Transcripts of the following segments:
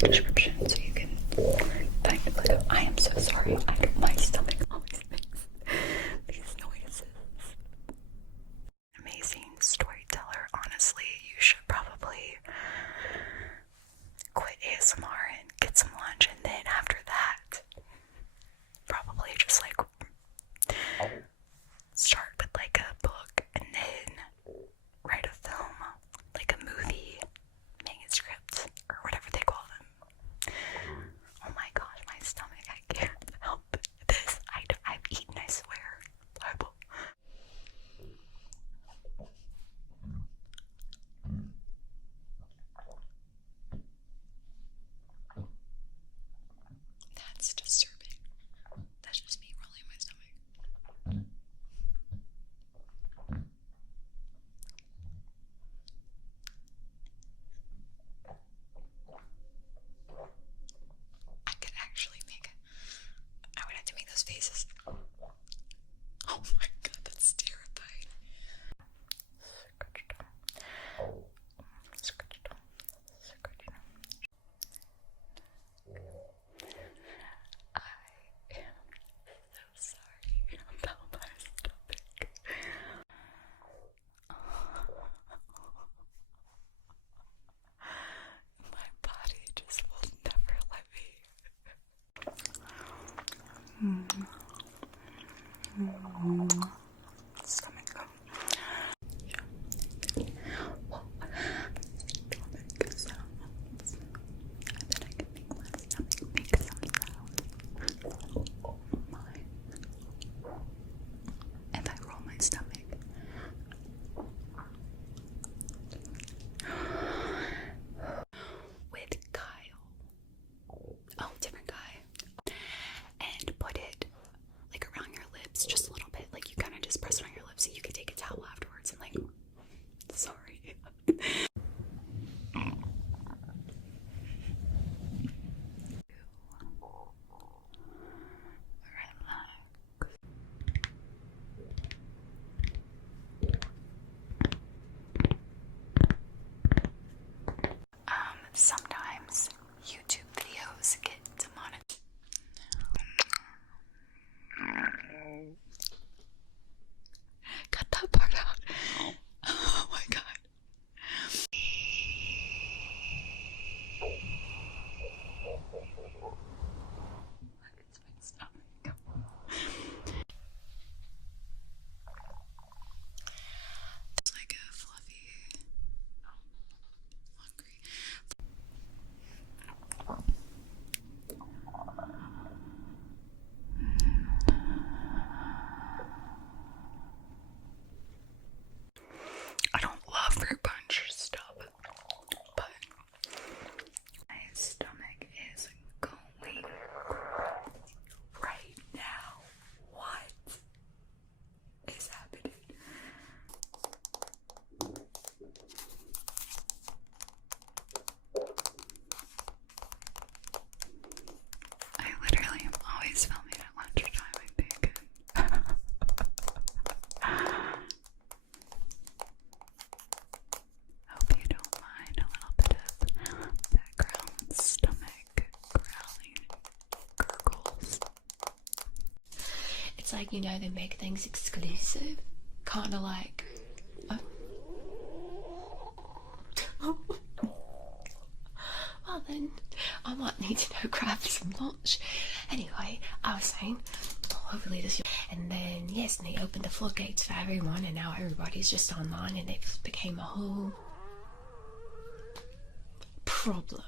description so you can find it. Like, I am so sorry. My stomach always makes these noises. Amazing storyteller. Honestly, you should probably quit ASMR and get some lunch, and then after that, probably just like start with like a book and then write a film, like a movie manuscript or whatever they call them. Oh my gosh, my stomach, I can't help this. I've eaten, I swear. Bible. That's disturbing. That's just me rolling my stomach. I could actually I would have to make those faces. Oh my god, that's terrifying. I am so sorry about my stomach. My body just will never let me. Stomach. Well, stomach sounds. I bet I can make my stomach make some sounds. Oh my. If I roll my stomach. With Kyle. Oh, different guy. And put it like around your lips just a little bit. Like you kind of just press it on your lips so you can take a towel afterwards and like, sorry. Sometimes YouTube videos get demonetized. Cut that part out. Oh my god. It's my stomach. It's like a fluffy, hungry. I don't love fruit punch stuff, but my stomach is going right now. What is happening? I literally am always filming at lunchtime, I think. Hope you don't mind a little bit of background stomach growling gurgles. It's like, you know, they make things exclusive. Kind of like... Well then, I might need to go grab some lunch. Anyway, I was saying, hopefully this... And then, yes, and they opened the floodgates for everyone, and now everybody's just online, and it became a whole problem.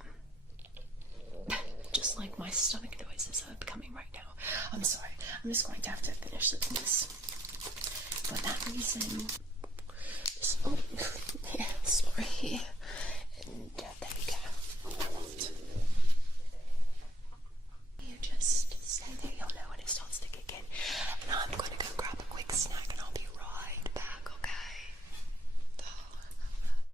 Just like my stomach noises are becoming right now. I'm sorry, I'm just going to have to finish this. For that reason, just, oh, yeah, sorry. And